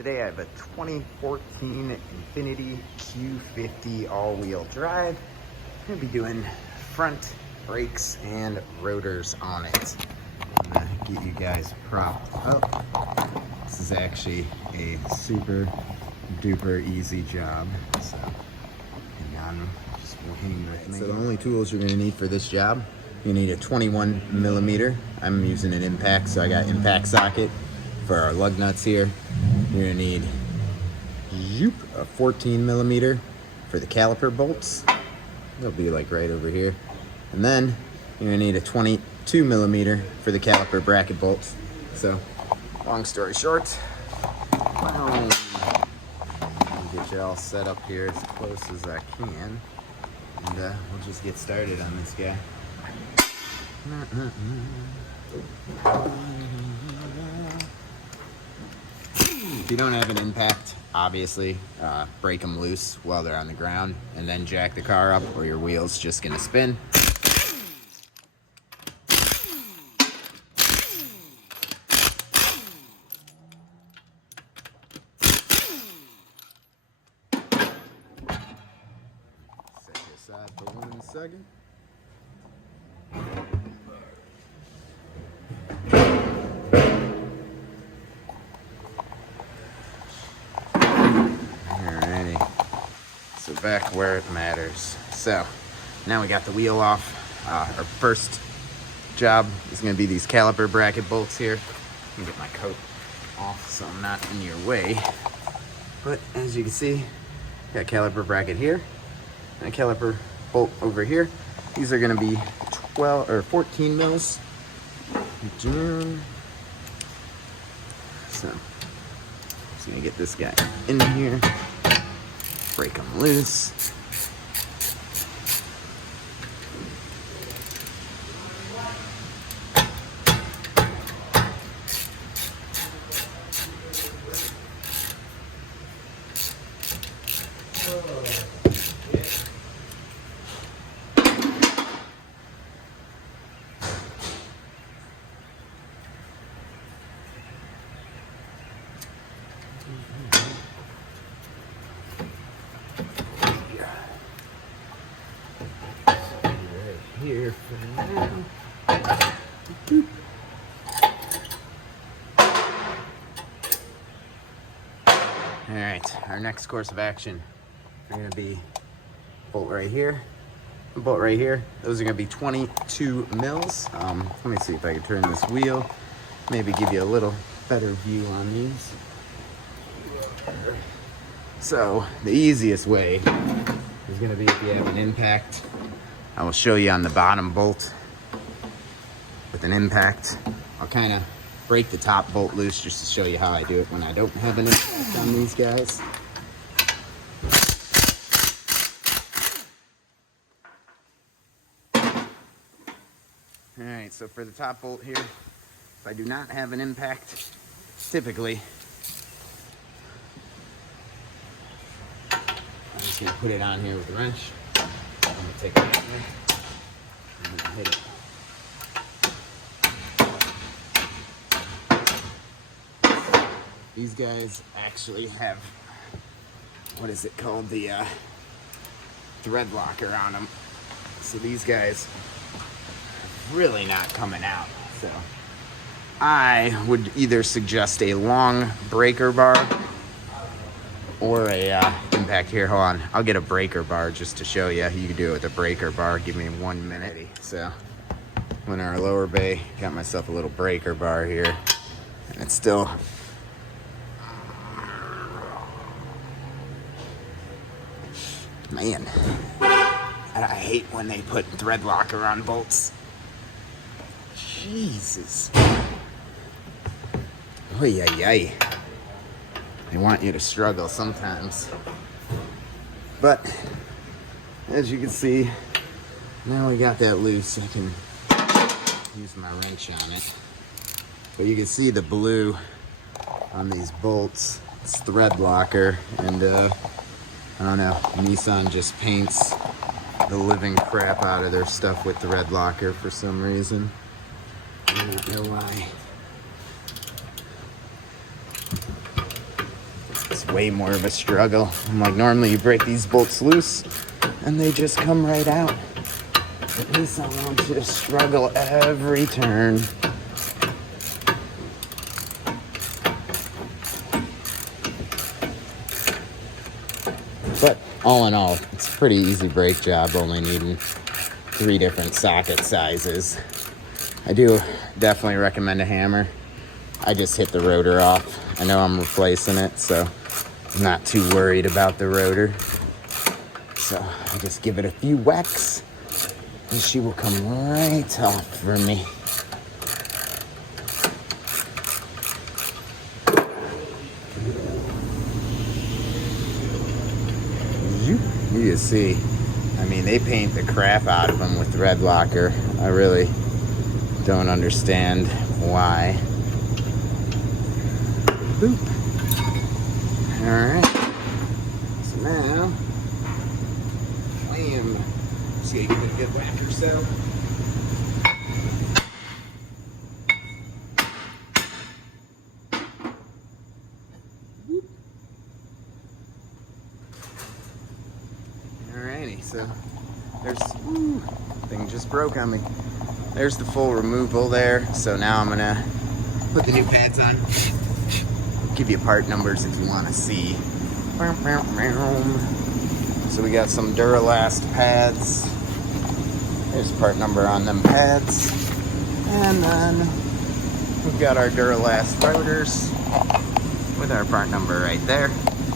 Today I have a 2014 Infiniti Q50 all-wheel drive. I'm gonna be doing front brakes and rotors on it. I'm gonna get you guys propped up. This is actually a super duper easy job, so hang on, just hang with me. So the only tools you're gonna need for this job, you need a 21 millimeter. I'm using an impact, so I got impact socket for our lug nuts here. You're gonna need a 14 millimeter for the caliper bolts. They'll be like right over here. And then you're gonna need a 22 millimeter for the caliper bracket bolts. So, long story short, I'll get you all set up here as close as I can. And we'll just get started on this guy. If you don't have an impact, obviously, break them loose while they're on the ground and then jack the car up or your wheel's just gonna spin. Set it aside for 1 second. So back where it matters. So now we got the wheel off. Our first job is going to be these caliper bracket bolts here. Let me get my coat off so I'm not in your way. But as you can see, got a caliper bracket here and a caliper bolt over here. These are going to be 12 or 14 mils. So just going to get this guy in here. Break them loose. Here for now. All right, our next course of action are gonna be bolt right here, bolt right here. Those are gonna be 22 mils. Let me see if I can turn this wheel, maybe give you a little better view on these. So the easiest way is gonna be if you have an impact. I will show you on the bottom bolt with an impact. I'll kind of break the top bolt loose just to show you how I do it when I don't have an impact on these guys. All right, so for the top bolt here, if I do not have an impact, typically, I'm just gonna put it on here with a wrench. I'm gonna take it out here and hit it. These guys actually have, what is it called? The thread locker on them. So these guys are really not coming out. So I would either suggest a long breaker bar or a impact here. Hold on, I'll get a breaker bar just to show you. You can do it with a breaker bar. Give me 1 minute. So when our lower bay, got myself a little breaker bar here, and it's still, man, I hate when they put thread locker on bolts. Jesus. Oy, ay, ay. They want you to struggle sometimes. But as you can see, now we got that loose. I can use my wrench on it. But you can see the blue on these bolts. It's thread locker, and I don't know, Nissan just paints the living crap out of their stuff with thread locker for some reason. I don't know why. way more of a struggle. I'm like, normally you break these bolts loose and they just come right out. But this, I want you to struggle every turn. But all in all, it's a pretty easy brake job, only needing 3 different socket sizes. I do definitely recommend a hammer. I just hit the rotor off. I know I'm replacing it, so I'm not too worried about the rotor. So I just give it a few whacks and she will come right off for me. You see, I mean, they paint the crap out of them with Red Locker. I really don't understand why. Boop. All right. So now, bam. Just gotta give it a good whack or so. Alrighty, so there's, thing just broke on me. There's the full removal there. So now I'm gonna put the new pads on. Give you part numbers if you want to see. So we got some Duralast pads. There's part number on them pads. And then we've got our Duralast rotors with our part number right there.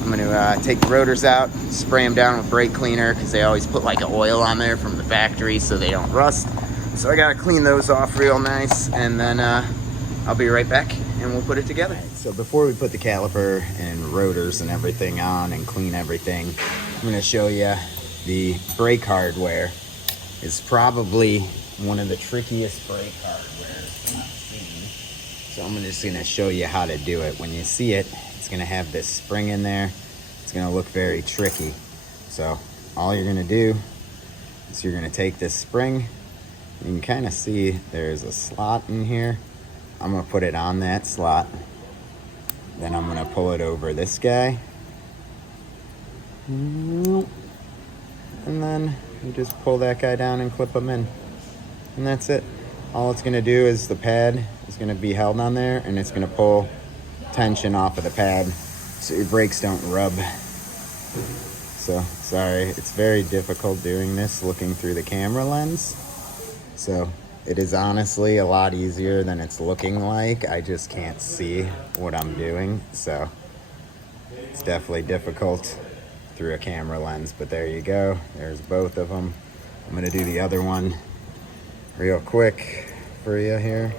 I'm gonna take the rotors out, spray them down with brake cleaner because they always put like an oil on there from the factory so they don't rust. So I gotta clean those off real nice, and then I'll be right back and we'll put it together. So before we put the caliper and rotors and everything on and clean everything, I'm gonna show you the brake hardware. Is probably one of the trickiest brake hardware I've seen. So I'm just gonna show you how to do it. When you see it, it's gonna have this spring in there. It's gonna look very tricky. So all you're gonna do is you're gonna take this spring. You can kind of see there's a slot in here. I'm gonna put it on that slot. Then I'm gonna pull it over this guy. And then you just pull that guy down and clip them in. And that's it. All it's gonna do is the pad is gonna be held on there and it's gonna pull tension off of the pad so your brakes don't rub. So sorry, it's very difficult doing this looking through the camera lens. So it is honestly a lot easier than it's looking like. I just can't see what I'm doing. So it's definitely difficult through a camera lens, but there you go. There's both of them. I'm gonna do the other one real quick for you here.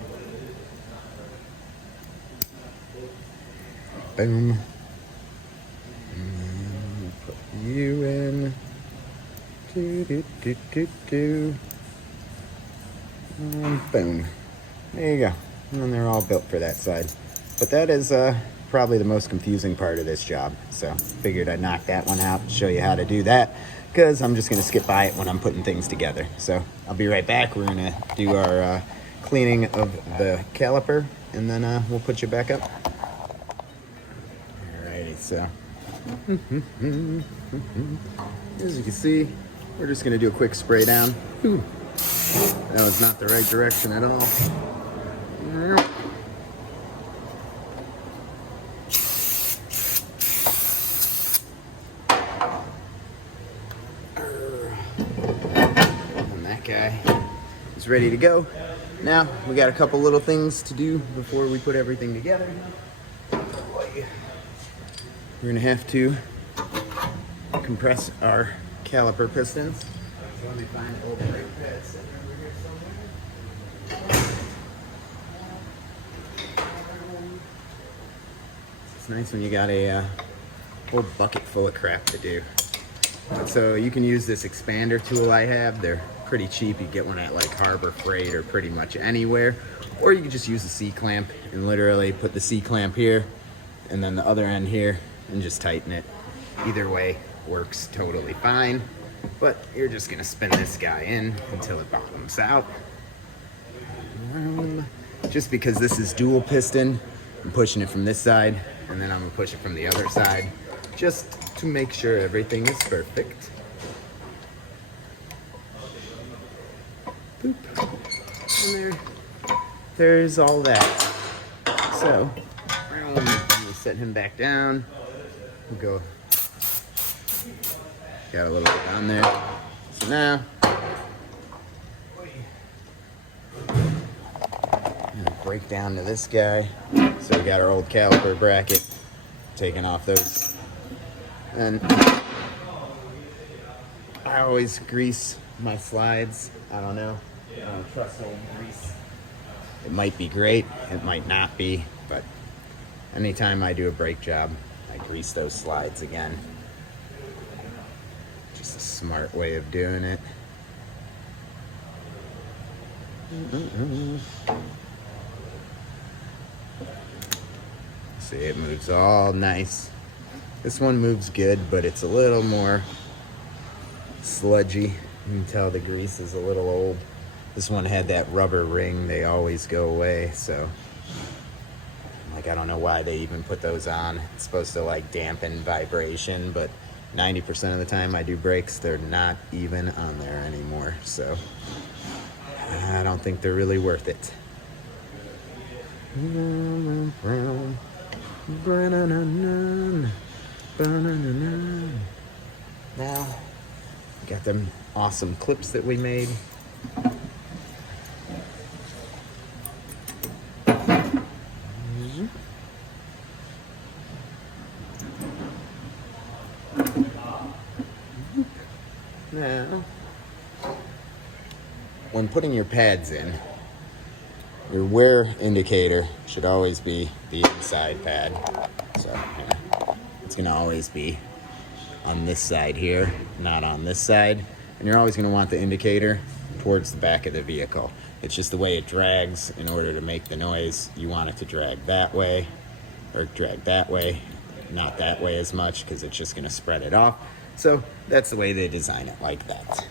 Boom. And put you in. And boom. There you go. And then they're all built for that side. But that is probably the most confusing part of this job. So figured I'd knock that one out, show you how to do that, because I'm just gonna skip by it when I'm putting things together. So I'll be right back. We're gonna do our cleaning of the caliper, and then we'll put you back up. Alrighty, so as you can see, we're just gonna do a quick spray down. Ooh. That was not the right direction at all. And that guy is ready to go. Now we got a couple little things to do before we put everything together. We're gonna have to compress our caliper pistons. So let me find an old brake pad sitting over here somewhere. It's nice when you got a whole bucket full of crap to do. So you can use this expander tool I have. They're pretty cheap. You get one at like Harbor Freight or pretty much anywhere. Or you can just use a C-clamp and literally put the C-clamp here and then the other end here and just tighten it. Either way works totally fine. But you're just gonna spin this guy in until it bottoms out. Just because this is dual piston, I'm pushing it from this side and then I'm gonna push it from the other side just to make sure everything is perfect. Boop. And there's all that. So I'm gonna set him back down. We'll go. Got a little bit on there. So now I'm gonna break down to this guy. So we got our old caliper bracket, taking off those. And I always grease my slides. I don't know. I don't trust old grease. It might be great, it might not be, but anytime I do a brake job, I grease those slides again. Just a smart way of doing it. See, it moves all nice. This one moves good, but it's a little more sludgy. You can tell the grease is a little old. This one had that rubber ring. They always go away, so like I don't know why they even put those on. It's supposed to like dampen vibration, but 90% of the time I do brakes, they're not even on there anymore. So I don't think they're really worth it. Now, got them awesome clips that we made. Now, when putting your pads in, your wear indicator should always be the inside pad. So yeah, it's gonna always be on this side here, not on this side. And you're always gonna want the indicator towards the back of the vehicle. It's just the way it drags. In order to make the noise, you want it to drag that way, or drag that way, not that way as much, because it's just gonna spread it off. So that's the way they design it, like that.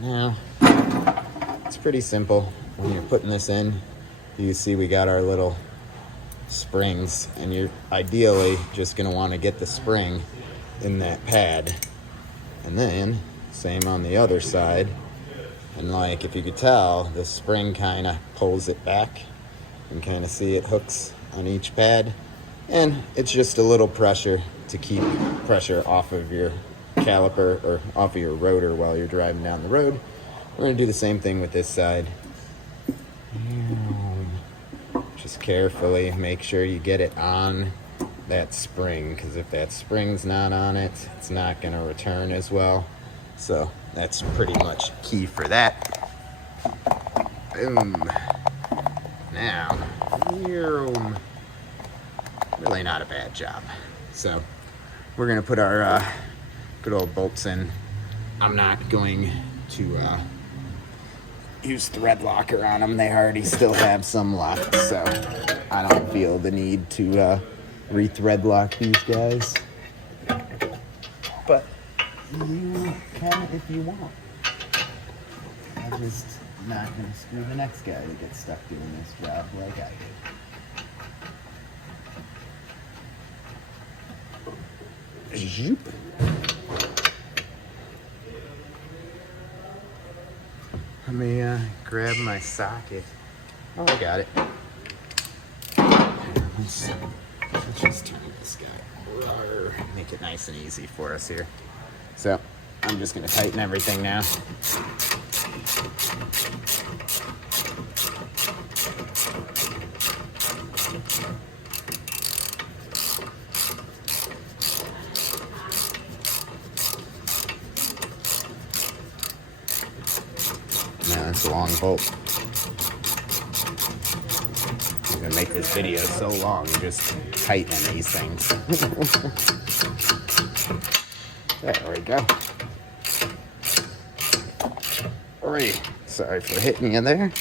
Now, it's pretty simple. When you're putting this in, you see we got our little springs, and you're ideally just gonna wanna get the spring in that pad. And then, same on the other side. And like, if you could tell, the spring kinda pulls it back. You can kinda see it hooks on each pad. And it's just a little pressure to keep pressure off of your caliper or off of your rotor while you're driving down the road. We're gonna do the same thing with this side. Just carefully make sure you get it on that spring, because if that spring's not on it, it's not gonna return as well. So that's pretty much key for that. Boom. Now, really not a bad job. So we're gonna put our good old bolts in. I'm not going to use thread locker on them. They already still have some lock, so I don't feel the need to re-thread lock these guys. But you can if you want. I'm just not gonna screw the next guy to get stuck doing this job like I did. Zoop. Let me grab my socket. Oh, I got it. Let's just turn this guy. Make it nice and easy for us here. So I'm just gonna tighten everything now. Man, that's a long bolt. I'm gonna make this video so long, just tightening these things. There we go. Alright, sorry for hitting you there.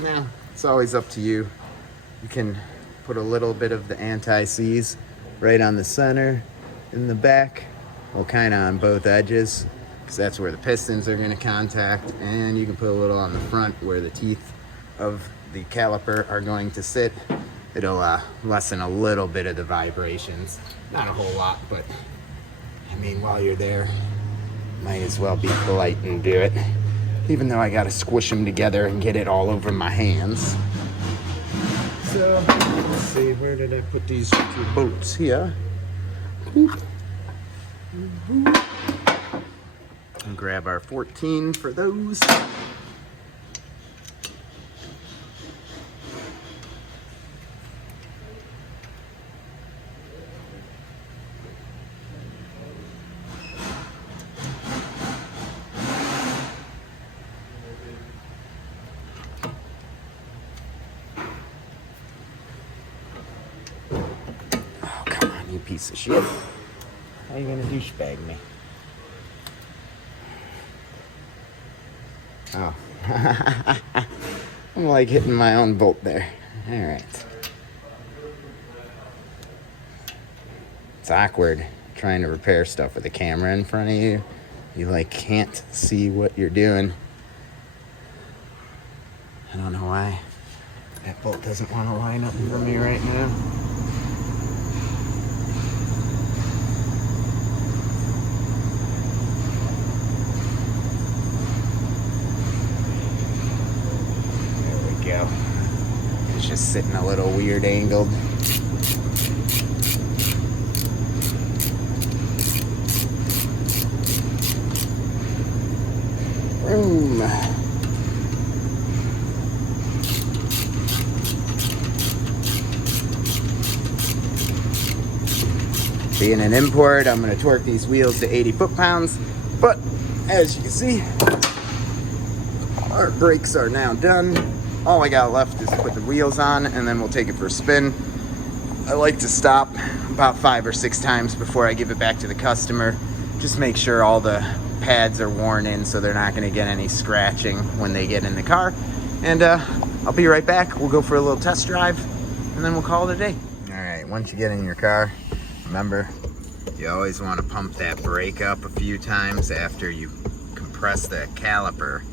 Now, it's always up to you. You can put a little bit of the anti-seize right on the center, in the back, well, kind of on both edges, because that's where the pistons are going to contact, and you can put a little on the front where the teeth of the caliper are going to sit. It'll lessen a little bit of the vibrations. Not a whole lot, but I mean, while you're there, might as well be polite and do it. Even though I gotta squish them together and get it all over my hands. So, let's see, where did I put these two bolts here? Boop. Boop. And grab our 14 for those. You piece of shit. How you gonna douchebag me? Oh. I'm like hitting my own bolt there. Alright. It's awkward trying to repair stuff with a camera in front of you. You like can't see what you're doing. I don't know why that bolt doesn't want to line up for me right now. It's just sitting a little weird angled. Boom. Being an import, I'm going to torque these wheels to 80 foot-pounds, but as you can see, our brakes are now done. All I got left is to put the wheels on, and then we'll take it for a spin. I like to stop about 5 or 6 times before I give it back to the customer. Just make sure all the pads are worn in so they're not going to get any scratching when they get in the car. And I'll be right back. We'll go for a little test drive, and then we'll call it a day. All right, once you get in your car, remember, you always want to pump that brake up a few times after you compress the caliper.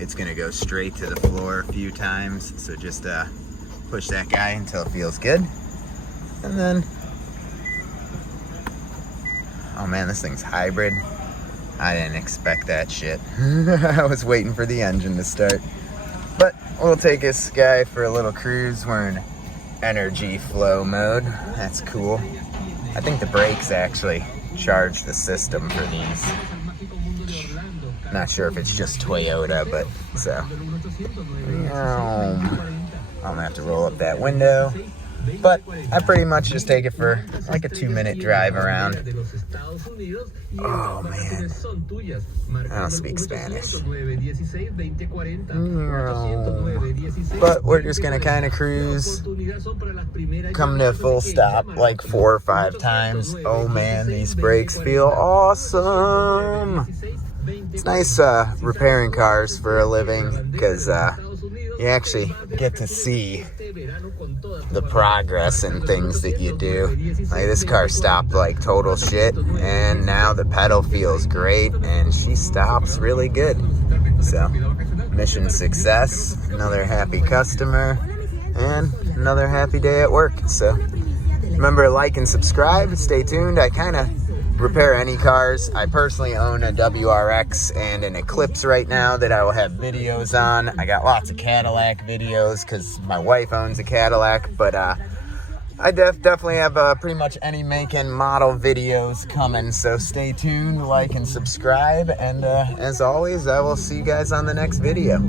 It's gonna go straight to the floor a few times, so just push that guy until it feels good. And then, oh man, this thing's hybrid. I didn't expect that shit. I was waiting for the engine to start. But we'll take this guy for a little cruise. We're in energy flow mode. That's cool. I think the brakes actually charge the system for these. Not sure if it's just Toyota, but so. I'm gonna have to roll up that window. But I pretty much just take it for like a 2-minute drive around. Oh man, I don't speak Spanish. But we're just gonna kind of cruise, come to a full stop like 4 or 5 times. Oh man, these brakes feel awesome. It's nice repairing cars for a living because you actually get to see the progress and things that you do. Like this car stopped like total shit, and now the pedal feels great and she stops really good. So mission success, another happy customer, and another happy day at work. So remember to like and subscribe. Stay tuned. I kind of repair any cars. I personally own a WRX and an Eclipse right now that I will have videos on. I got lots of Cadillac videos because my wife owns a Cadillac, but I definitely have pretty much any make and model videos coming, so stay tuned, like and subscribe, and as always, I will see you guys on the next video.